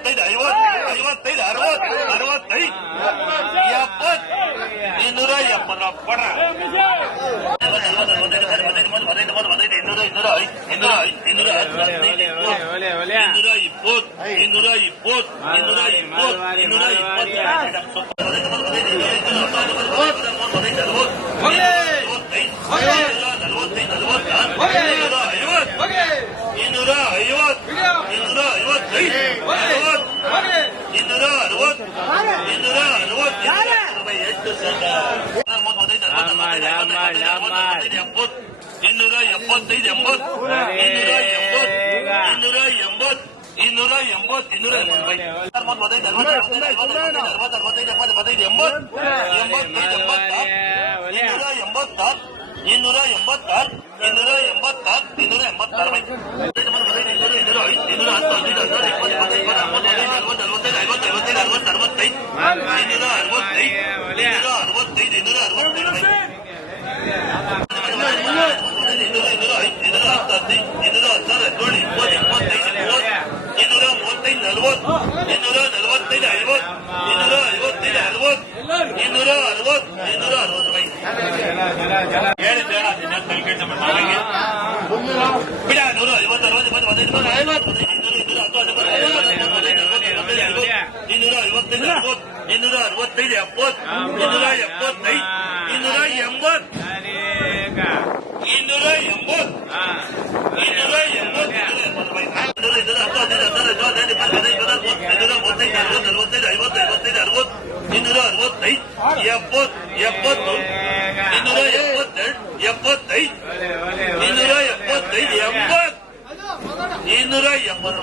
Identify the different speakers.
Speaker 1: ಇನ್ನೂರ ನಲವತ್ತೈದು ಐವತ್ತು ಐವತ್ತೈದು ಅರವತ್ತು ಅರವತ್ತೈದು ಎಪ್ಪತ್ತು ಇನ್ನೂರ ಎಪ್ಪತ್ತು ಪಡ ಇನ್ನೂರ ಇನ್ನೂರ ಐದು ಇನ್ನೂರ ಐದು ಇನ್ನೂರ ಹತ್ತು ಹದಿನೈದು ಇನ್ನೂರ ಇಪ್ಪತ್ತು ಇನ್ನೂರ ಇಪ್ಪತ್ತು ಇನ್ನೂರ ಇಪ್ಪತ್ತು ಇನ್ನೂರ ಎಪ್ಪತ್ತೈದು ಎಂಬತ್ತು ಇನ್ನೂರ ಎಂಬತ್ತು ಇನ್ನೂರ ಎಂಬತ್ತು ಇನ್ನೂರ ಎಂಬತ್ತು ಇನ್ನೂರ ಅರವತ್ತೈದು ಅರವತ್ತೈದು ಅರವತ್ತು ಅರವತ್ತೈದು ಎಪ್ಪತ್ತು ಎಪ್ಪತ್ತೈದು ಎಂಬತ್ತು ಎಂಬತ್ತೈದು ಎಂಬತ್ತಾರು ಇನ್ನೂರ ಎಂಬತ್ತಾರು ಇನ್ನೂರ ಎಂಬತ್ತಾರು ಇನ್ನೂರ ಎಂಬತ್ತಾರು ಇನ್ನೂರ ಎಂಬತ್ತಾರು ಇನ್ನೂರ ಇನ್ನೂರ ಐದು ಇನ್ನೂರ ಹತ್ತು ಹದಿನೈದು ಹದಿನಾರು ಇಪ್ಪತ್ತು ಇಪ್ಪತ್ತೈದು ಇಪ್ಪತ್ತು ಅರವತ್ತೈದು ಅರವತ್ತು ಐವತ್ತೈದು ಅರವತ್ತು ಅರವತ್ತೈದು ಇನ್ನೂರ ಅರವತ್ತೈದು ಇನ್ನೂರ ಅರವತ್ತೈದು ಇನ್ನೂರ ಅರವತ್ತೈದು ಇನ್ನೂರ ಇನ್ನೂರ ಐದು ಇನ್ನೂರ ಹತ್ತು ಹದಿನೈದು ಇನ್ನೂರ ಹದಿನಾರು ಹದಿನೇಳು ಇಪ್ಪತ್ತು ಇಪ್ಪತ್ತೈದು ಮೂವತ್ತು ಇನ್ನೂರ ಮೂವತ್ತೈದು ನಲವತ್ತು ಇನ್ನೂರ ನಲವತ್ತೈದು ಐವತ್ತು ಇನ್ನೂರ ಐವತ್ತೈದು ಅರವತ್ತು ಇನ್ನೂರ ಅರವತ್ತು ಇನ್ನೂರ ಅರವತ್ತು ಬೈ ಹೇಳಿ ಬೇಡ ಇನ್ನೇನ್ ತಲೆ ಕೆಡ್ಸ್ಕೊಂಬೇಡ. ಹಾಗೆ. ಬಿಡ ನೂರ ಐವತ್ತು ಅರವತ್ತು ಇಪ್ಪತ್ತು ಹದಿನೈದು ಇಪ್ಪತ್ತು ಐವತ್ತು ಇನ್ನೂರ ಅರವತ್ತೈದು ಎಪ್ಪತ್ತು ಇನ್ನೂರ ಎಪ್ಪತ್ತೈದು ಇನ್ನೂರ ಎಂಬತ್ತು ಇನ್ನೂರ ಎಂಬತ್ತು ಇನ್ನೂರ ಎಂಬತ್ತು ಇನ್ನೂರ ಇನ್ನೂರ ಹತ್ತು ಹದಿನೈದು ಹದಿನಾರು ಹದಿನೈದು ಇಪ್ಪತ್ತು ಹದಿನೈದು ಇಪ್ಪತ್ತಾರು ಮೂವತ್ತು ಇನ್ನೂರ ಮೂವತ್ತೈದು ಅರವತ್ತು ನಲವತ್ತೈದು ಐವತ್ತು ಐವತ್ತೈದು ಅರವತ್ತು ಇನ್ನೂರ ಅರವತ್ತೈದು ಎಪ್ಪತ್ತು ಎಪ್ಪತ್ತು ಇನ್ನೂರ ಎಪ್ಪತ್ತೆರಡು ಎಪ್ಪತ್ತೈದು ಇನ್ನೂರ ಎಪ್ಪತ್ತೈದು ಎಂಬತ್ತು ಇನ್ನೂರ ಎಂಬತ್ತು